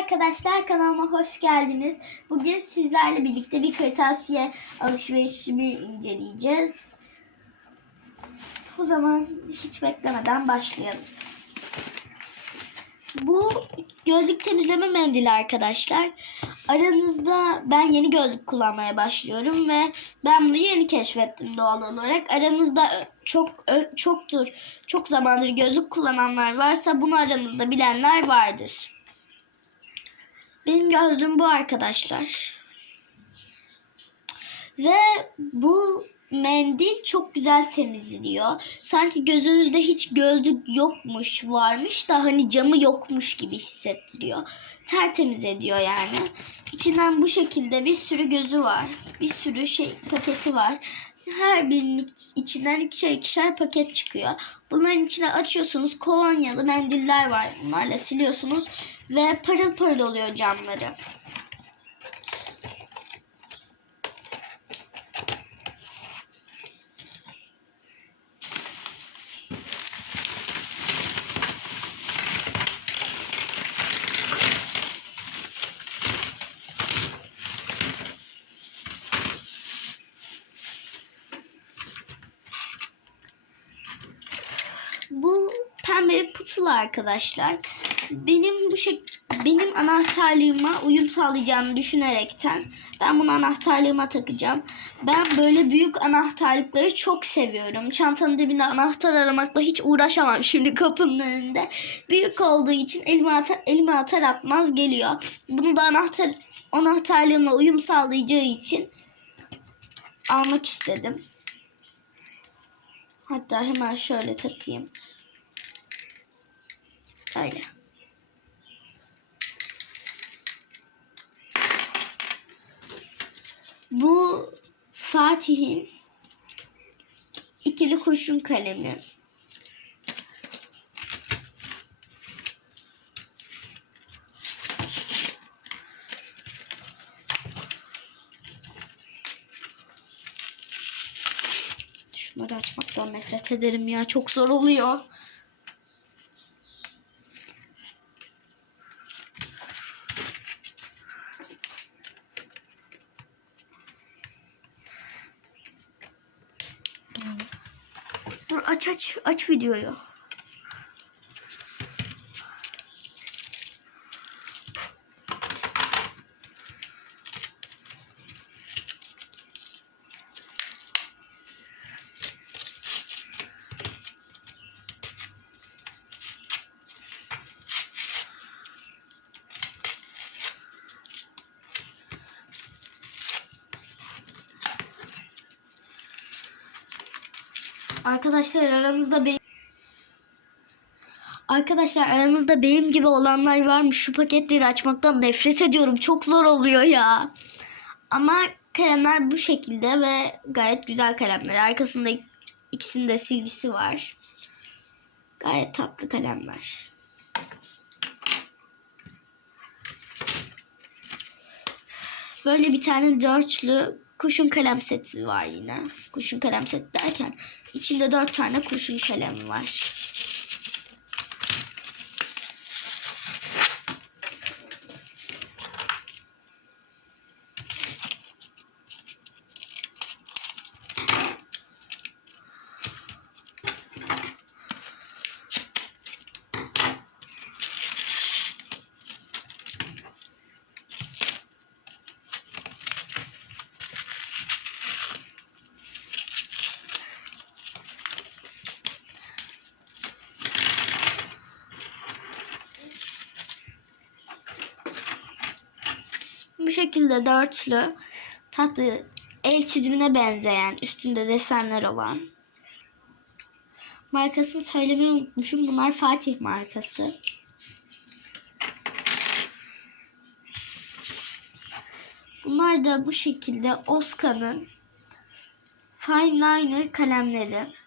arkadaşlar kanalıma hoş geldiniz. Bugün sizlerle birlikte bir kırtasiye alışverişimi inceleyeceğiz. O zaman hiç beklemeden başlayalım. Bu gözlük temizleme mendili arkadaşlar. Aranızda ben yeni gözlük kullanmaya başlıyorum ve ben bunu yeni keşfettim doğal olarak. Aranızda çok çoktur, çok zamandır gözlük kullananlar varsa bunu aranızda bilenler vardır. Benim gözlüğüm bu arkadaşlar. Ve bu mendil çok güzel temizliyor. Sanki gözünüzde hiç gözlük yokmuş varmış da hani camı yokmuş gibi hissettiriyor. Tertemiz ediyor yani. İçinden bu şekilde bir sürü gözü var. Bir sürü şey paketi var. Her birinin içinden ikişer ikişer paket çıkıyor. Bunların içine açıyorsunuz. Kolonyalı mendiller var. Bunlarla siliyorsunuz ve parıl parıl oluyor camları. Bu pembe pusula arkadaşlar. Benim bu şey benim anahtarlığıma uyum sağlayacağını düşünerekten ben bunu anahtarlığıma takacağım. Ben böyle büyük anahtarlıkları çok seviyorum. Çantanın dibinde anahtar aramakla hiç uğraşamam şimdi kapının önünde. Büyük olduğu için elime atar, elime atar atmaz geliyor. Bunu da anahtar anahtarlığımla uyum sağlayacağı için almak istedim. Hatta hemen şöyle takayım. Öyle. Bu Fatih'in ikili kurşun kalemi. Şunları açmaktan nefret ederim ya. Çok zor oluyor. Aç aç aç videoyu. Arkadaşlar aranızda benim Arkadaşlar aranızda benim gibi olanlar var mı? Şu paketleri açmaktan nefret ediyorum. Çok zor oluyor ya. Ama kalemler bu şekilde ve gayet güzel kalemler. Arkasında ikisinde silgisi var. Gayet tatlı kalemler. Böyle bir tane dörtlü kurşun kalem seti var yine. Kurşun kalem seti derken içinde dört tane kurşun kalem var. Şekilde dörtlü tatlı el çizimine benzeyen üstünde desenler olan markasını söylemeyi unutmuşum. Bunlar Fatih markası. Bunlar da bu şekilde Oscar'ın Fine Liner kalemleri.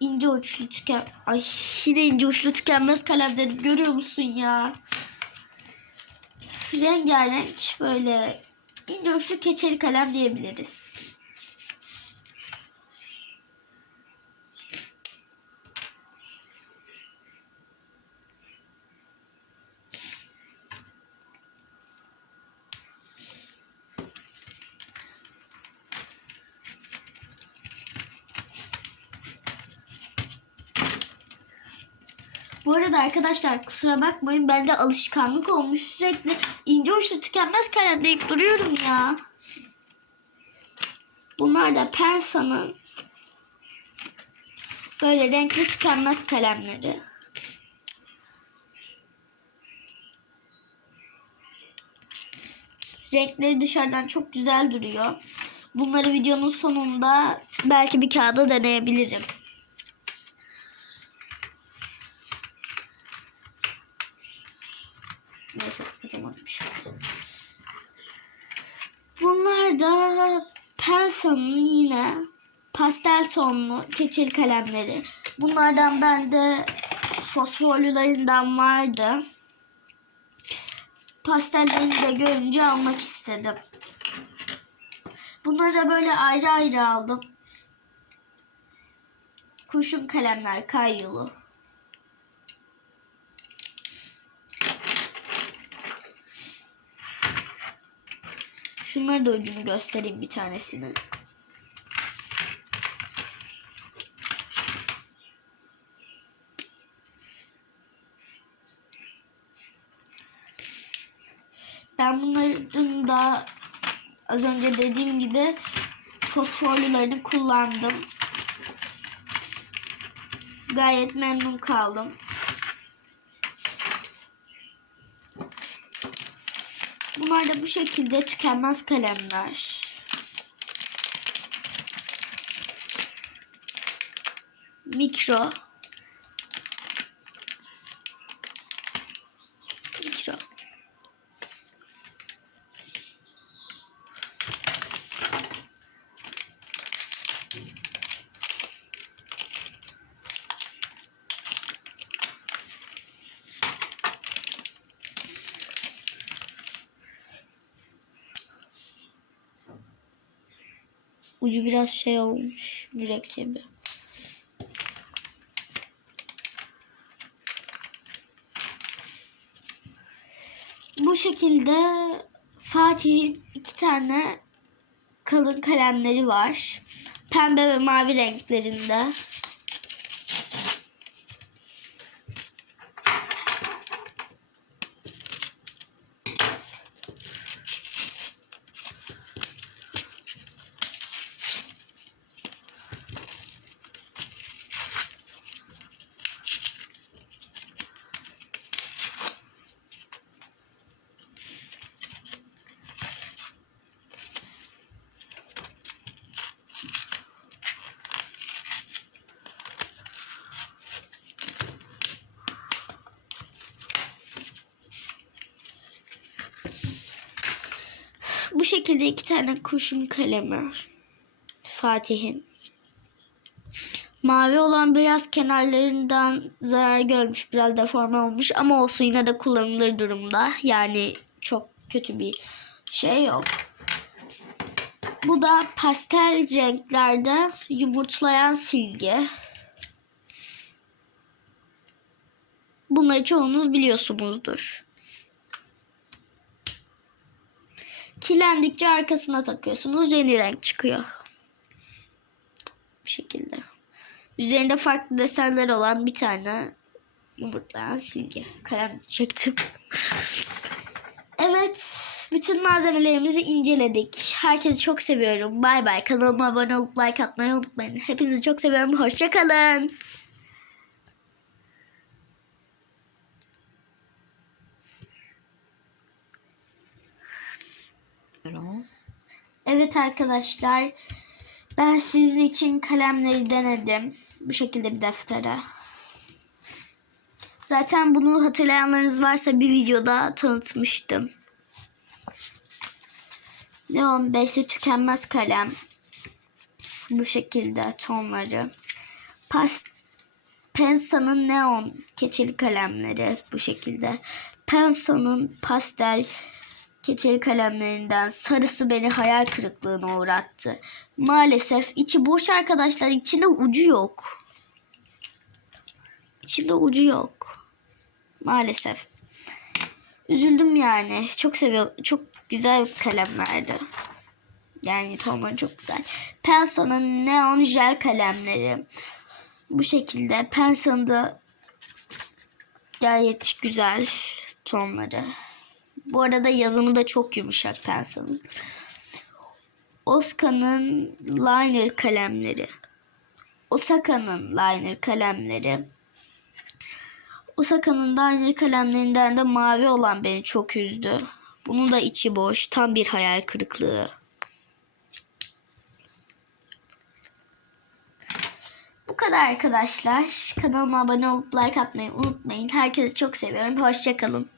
İnce uçlu tüken ay yine ince uçlu tükenmez kalem dedim. Görüyor musun ya? Rengarenk böyle ince uçlu keçeli kalem diyebiliriz Bu arkadaşlar kusura bakmayın bende alışkanlık olmuş sürekli ince uçlu tükenmez kalem deyip duruyorum ya. Bunlar da Pensa'nın böyle renkli tükenmez kalemleri. Renkleri dışarıdan çok güzel duruyor. Bunları videonun sonunda belki bir kağıda deneyebilirim. Neyse şu an. Bunlar da Pensa'nın yine pastel tonlu keçeli kalemleri. Bunlardan bende fosforlularından vardı. Pastellerini de görünce almak istedim. Bunları da böyle ayrı ayrı aldım. Kurşun kalemler kayyolu. Şunları da ucunu göstereyim bir tanesini. Ben bunların da az önce dediğim gibi fosforlularını kullandım. Gayet memnun kaldım. Bunlar da bu şekilde tükenmez kalemler. Mikro. Ucu biraz şey olmuş mürekkebi. Bu şekilde Fatih'in iki tane kalın kalemleri var. Pembe ve mavi renklerinde. Şekilde iki tane kurşun kalemi. Fatih'in. Mavi olan biraz kenarlarından zarar görmüş. Biraz deforme olmuş ama olsun yine de kullanılır durumda. Yani çok kötü bir şey yok. Bu da pastel renklerde yumurtlayan silgi. Bunları çoğunuz biliyorsunuzdur. Kirlendikçe arkasına takıyorsunuz. Yeni renk çıkıyor. Bu şekilde. Üzerinde farklı desenler olan bir tane yumurtlayan silgi. Kalem çektim. evet. Bütün malzemelerimizi inceledik. Herkesi çok seviyorum. Bay bay. Kanalıma abone olup like atmayı unutmayın. Hepinizi çok seviyorum. Hoşçakalın. Evet arkadaşlar. Ben sizin için kalemleri denedim. Bu şekilde bir deftere. Zaten bunu hatırlayanlarınız varsa bir videoda tanıtmıştım. Neon 5'li tükenmez kalem. Bu şekilde tonları. Pas Pensa'nın neon keçeli kalemleri bu şekilde. Pensa'nın pastel keçeli kalemlerinden sarısı beni hayal kırıklığına uğrattı. Maalesef içi boş arkadaşlar. İçinde ucu yok. İçinde ucu yok. Maalesef. Üzüldüm yani. Çok seviyorum. Çok güzel kalemlerdi. Yani tonları çok güzel. Pensa'nın neon jel kalemleri. Bu şekilde. Pensa'nın da Gayet güzel tonları. Bu arada yazımı da çok yumuşak penselin. Osaka'nın liner kalemleri. Osaka'nın liner kalemleri. Osaka'nın liner kalemlerinden de mavi olan beni çok üzdü. Bunun da içi boş. Tam bir hayal kırıklığı. Bu kadar arkadaşlar. Kanalıma abone olup like atmayı unutmayın. Herkesi çok seviyorum. Hoşçakalın.